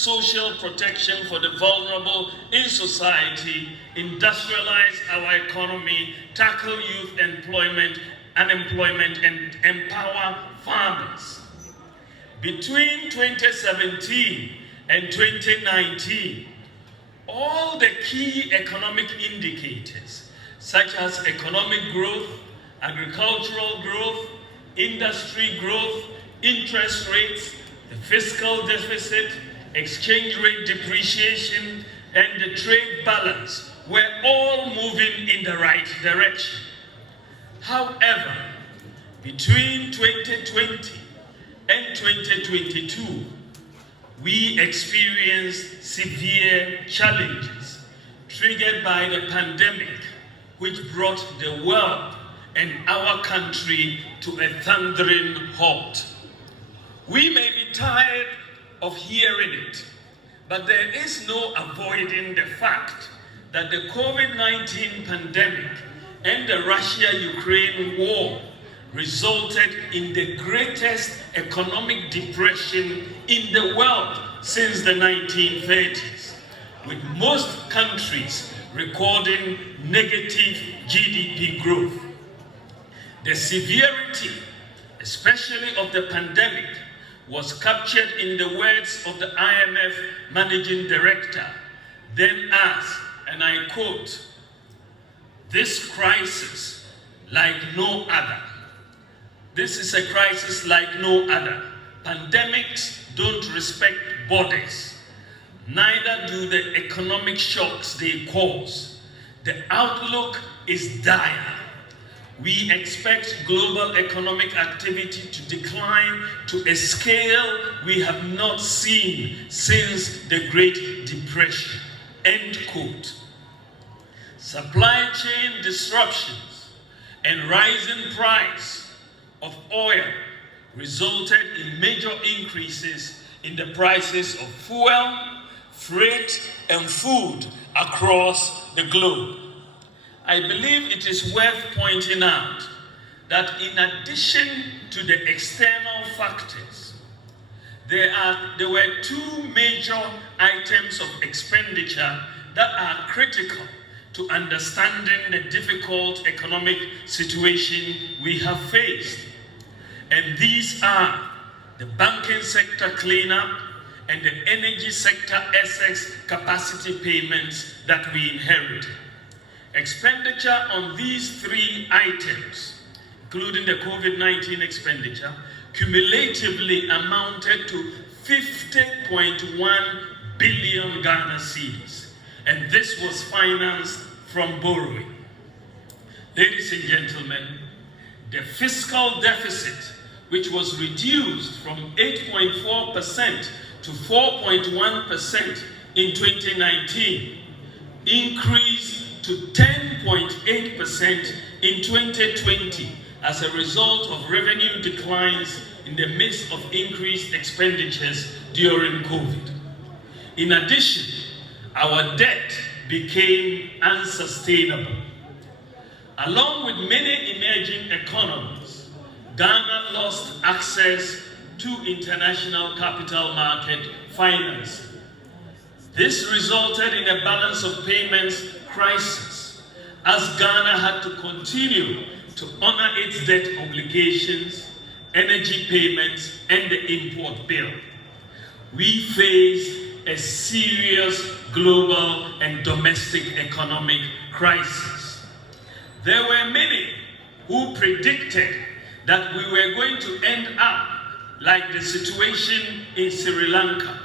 social protection for the vulnerable in society, industrialize our economy, tackle youth unemployment, and empower farmers. Between 2017 and 2019, all the key economic indicators, such as economic growth, agricultural growth, industry growth, interest rates, the fiscal deficit, exchange rate depreciation, and the trade balance were all moving in the right direction. However, between 2020 and 2022, we experienced severe challenges triggered by the pandemic, which brought the world and our country to a thundering halt. We may be tired of hearing it, but there is no avoiding the fact that the COVID-19 pandemic and the Russia-Ukraine war resulted in the greatest economic depression in the world since the 1930s, with most countries recording negative GDP growth. The severity, especially of the pandemic, was captured in the words of the IMF Managing Director, then as, and I quote, "This crisis, like no other. This is a crisis like no other. Pandemics don't respect borders. Neither do the economic shocks they cause. The outlook is dire. We expect global economic activity to decline to a scale we have not seen since the Great Depression." End quote. Supply chain disruptions and rising price of oil resulted in major increases in the prices of fuel, freight, and food across the globe. I believe it is worth pointing out that in addition to the external factors, there were two major items of expenditure that are critical to understanding the difficult economic situation we have faced. And these are the banking sector cleanup and the energy sector excess capacity payments that we inherited. Expenditure on these three items, including the COVID-19 expenditure, cumulatively amounted to 50.1 billion Ghana cedis, and this was financed from borrowing. Ladies and gentlemen, the fiscal deficit, which was reduced from 8.4% to 4.1% in 2019, increased to 10.8% in 2020 as a result of revenue declines in the midst of increased expenditures during COVID. In addition, our debt became unsustainable. Along with many emerging economies, Ghana lost access to international capital market financing. This resulted in a balance of payments crisis, as Ghana had to continue to honor its debt obligations, energy payments, and the import bill. We faced a serious global and domestic economic crisis. There were many who predicted that we were going to end up like the situation in Sri Lanka,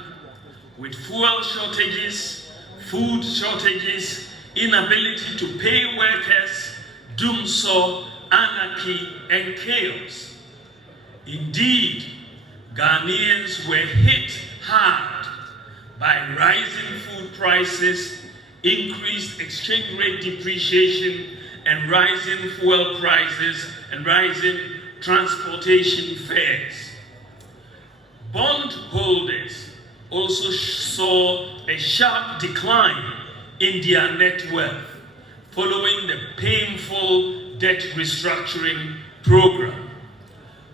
with fuel shortages, food shortages, inability to pay workers, doomsday, anarchy, and chaos. Indeed, Ghanaians were hit hard by rising food prices, increased exchange rate depreciation, and rising fuel prices and rising transportation fares. Bondholders also saw a sharp decline in their net worth following the painful debt restructuring program.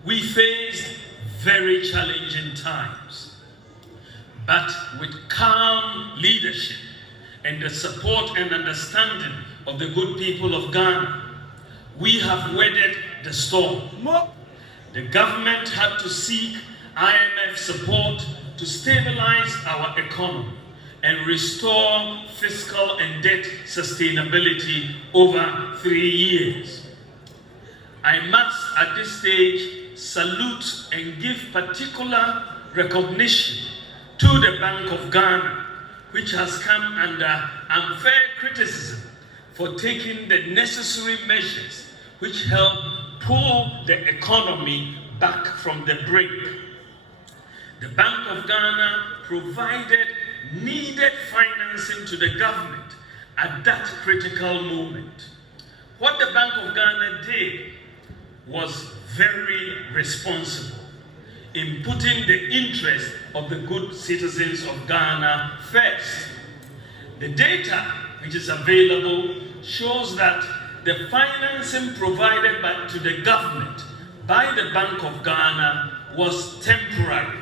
We faced very challenging times. but with calm leadership and the support and understanding of the good people of Ghana, we have weathered the storm. The government had to seek IMF support to stabilize our economy and restore fiscal and debt sustainability over 3 years. I must, at this stage, salute and give particular recognition to the Bank of Ghana, which has come under unfair criticism for taking the necessary measures which help pull the economy back from the brink. The Bank of Ghana provided needed financing to the government at that critical moment. What the Bank of Ghana did was very responsible in putting the interest of the good citizens of Ghana first. The data which is available shows that the financing provided to the government by the Bank of Ghana was temporary.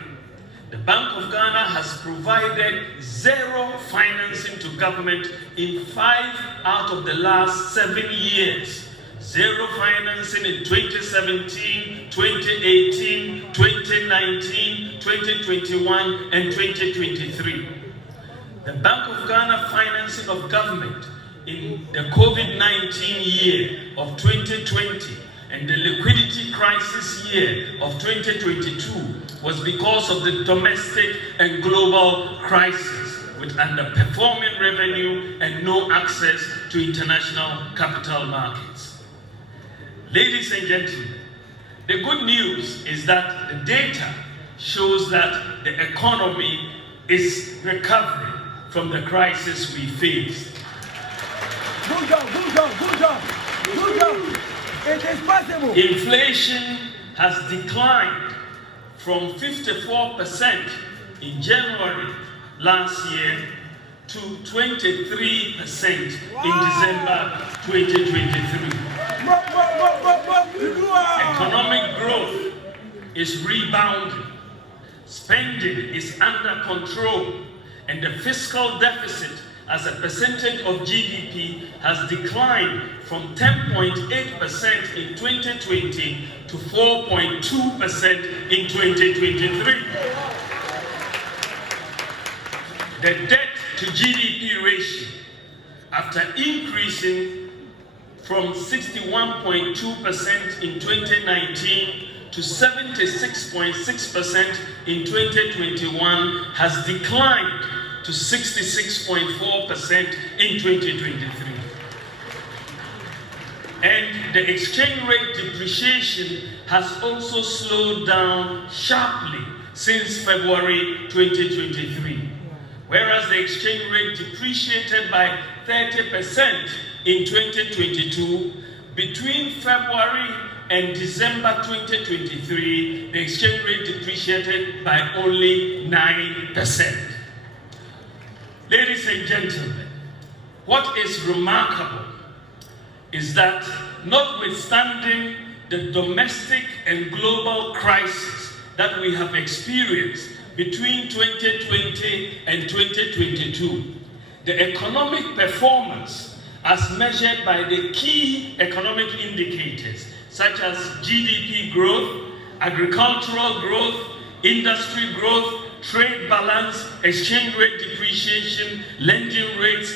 The Bank of Ghana has provided zero financing to government in 5 out of the last 7 years. Zero financing in 2017, 2018, 2019, 2021, and 2023. The Bank of Ghana financing of government in the COVID-19 year of 2020 and the liquidity crisis year of 2022 was because of the domestic and global crisis, with underperforming revenue and no access to international capital markets. Ladies and gentlemen, the good news is that the data shows that the economy is recovering from the crisis we faced. Good job, good job, good job, good job. It is possible. Inflation has declined from 54% in January last year to 23% in December 2023. Economic growth is rebounding, spending is under control, and the fiscal deficit as a percentage of GDP has declined from 10.8% in 2020 to 4.2% in 2023. The debt to GDP ratio, after increasing from 61.2% in 2019 to 76.6% in 2021, has declined to 66.4% in 2023. And the exchange rate depreciation has also slowed down sharply since February 2023. Whereas the exchange rate depreciated by 30% in 2022, between February and December 2023, the exchange rate depreciated by only 9%. Ladies and gentlemen, what is remarkable is that notwithstanding the domestic and global crisis that we have experienced between 2020 and 2022, the economic performance as measured by the key economic indicators such as GDP growth, agricultural growth, industry growth, trade balance, exchange rate depreciation, lending rates,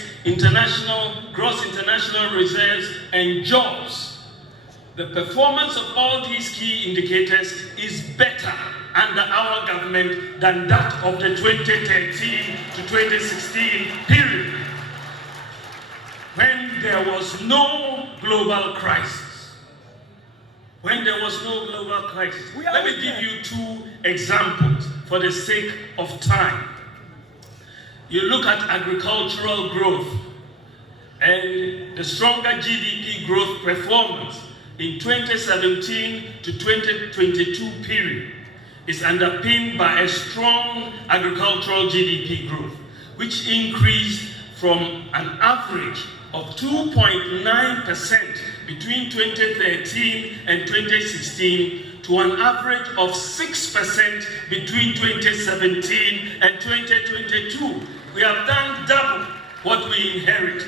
gross international reserves, and jobs. The performance of all these key indicators is better under our government than that of the 2013 to 2016 period, when there was no global crisis. When there was no global crisis. Let me give you 2 examples for the sake of time. You look at agricultural growth and the stronger GDP growth performance in 2017 to 2022 period is underpinned by a strong agricultural GDP growth, which increased from an average of 2.9% between 2013 and 2016 to an average of 6% between 2017 and 2022. We have done double what we inherited,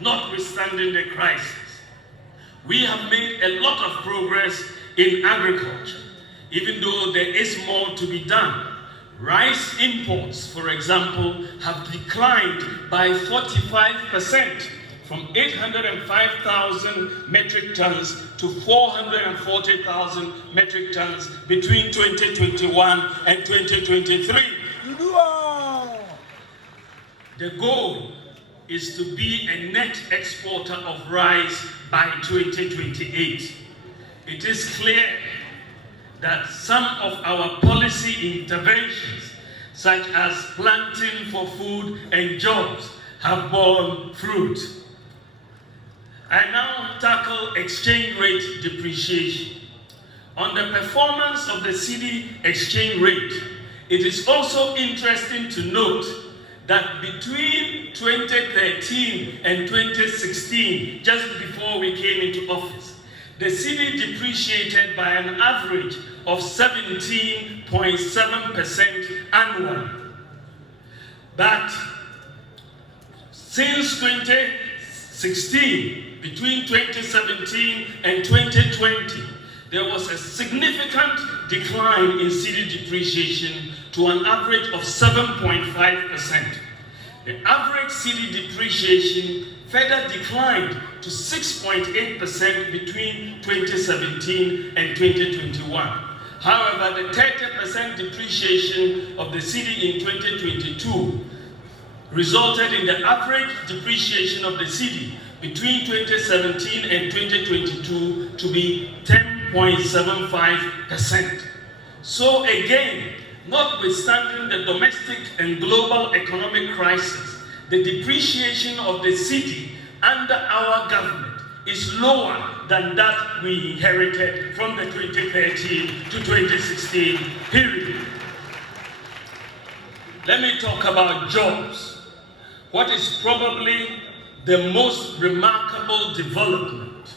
notwithstanding the crisis. We have made a lot of progress in agriculture, even though there is more to be done. Rice imports, for example, have declined by 45%, from 805,000 metric tons to 440,000 metric tons between 2021 and 2023. The goal is to be a net exporter of rice by 2028. It is clear that some of our policy interventions, such as planting for food and jobs, have borne fruit. I now tackle exchange rate depreciation. On the performance of the cedi exchange rate, it is also interesting to note that between 2013 and 2016, just before we came into office, the cedi depreciated by an average of 17.7% annually. But since 2016, between 2017 and 2020, there was a significant decline in cedi depreciation to an average of 7.5%. The average cedi depreciation further declined to 6.8% between 2017 and 2021. However, the 30% depreciation of the cedi in 2022 resulted in the average depreciation of the cedi between 2017 and 2022 to be 10.75%. So again, notwithstanding the domestic and global economic crisis, the depreciation of the cedi under our government is lower than that we inherited from the 2013 to 2016 period. Let me talk about jobs. What is probably the most remarkable development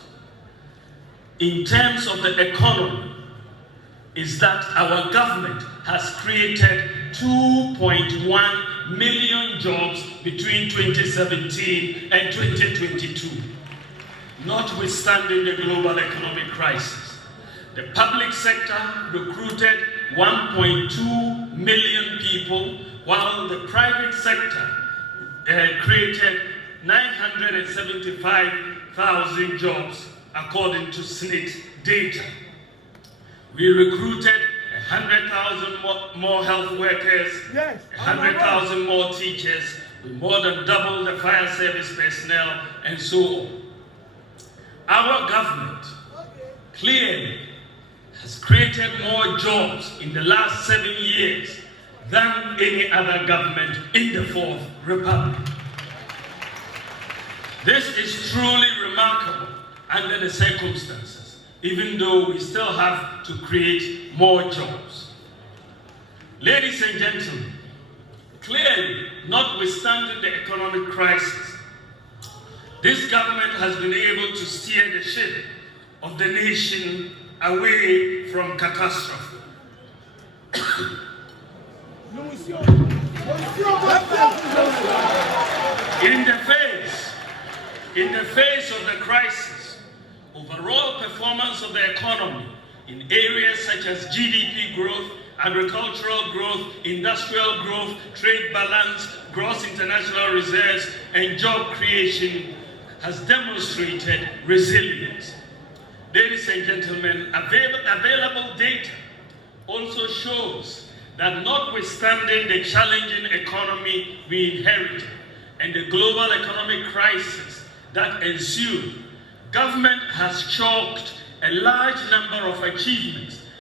in terms of the economy is that our government has created 2.1 million jobs between 2017 and 2022, notwithstanding the global economic crisis. The public sector recruited 1.2 million people, while the private sector created 975,000 jobs, according to SNIT data. We recruited 100,000 more health workers, 100,000 more teachers, we more than doubled the fire service personnel, and so on. Our government clearly has created more jobs in the last 7 years than any other government in the Fourth Republic. This is truly remarkable under the circumstances, even though we still have to create more jobs. Ladies and gentlemen, clearly, notwithstanding the economic crisis, this government has been able to steer the ship of the nation away from catastrophe. In the face of the crisis, overall performance of the economy in areas such as GDP growth, agricultural growth, industrial growth, trade balance, gross international reserves, and job creation has demonstrated resilience. Ladies and gentlemen, available data also shows that notwithstanding the challenging economy we inherited and the global economic crisis that ensued, government has chalked a large number of achievements